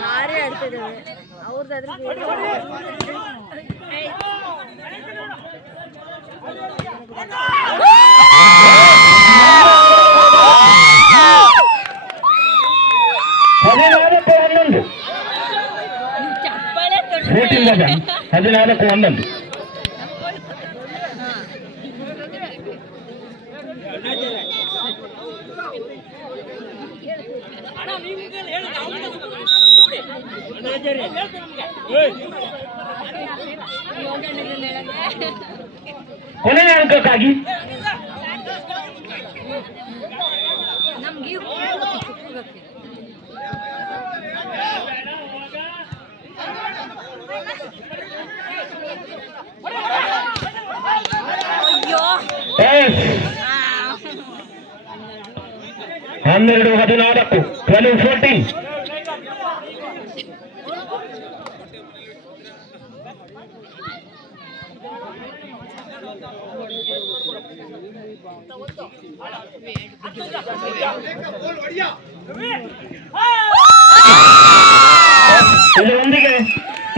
ಭಾರಿ ಆಡ್ತಿದ್ದೇವೆ ಅವ್ರದ್ದಾದ್ರೆ ಹದಿನಾಲ್ಕು ಒಂದೊಂದು ಕೊನೆಯ ಅಂಕಕ್ಕಾಗಿ ಹನ್ನೆರಡು 14 12-14 ಇದರೊಂದಿಗೆ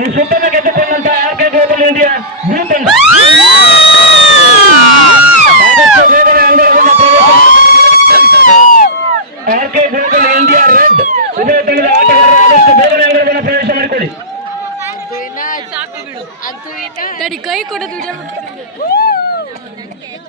ಈ ಸುತ್ತನ್ನು ಗೆದ್ದುಕೊಂಡಂತಹ ಆರ್ಕೆ ಗ್ಲೋಬಲ್ ಇಂಡಿಯಾ ಬ್ಲೂ ತಂಡ ಆದಷ್ಟು ಬೇಗನೆ ಅಂಗಳವನ್ನು ಆರ್ಕೆ ಗ್ಲೋಬಲ್ ಇಂಡಿಯಾ ರೆಡ್ ಉಭಯ ತಂಡದ ಆಟಗಾರರು ಆದಷ್ಟು ಬೇಗನೆ ಅಂಗಳವನ್ನು ಪ್ರವೇಶ ಮಾಡಿಕೊಡಿ. ಕೈ ಕೊಡೋದು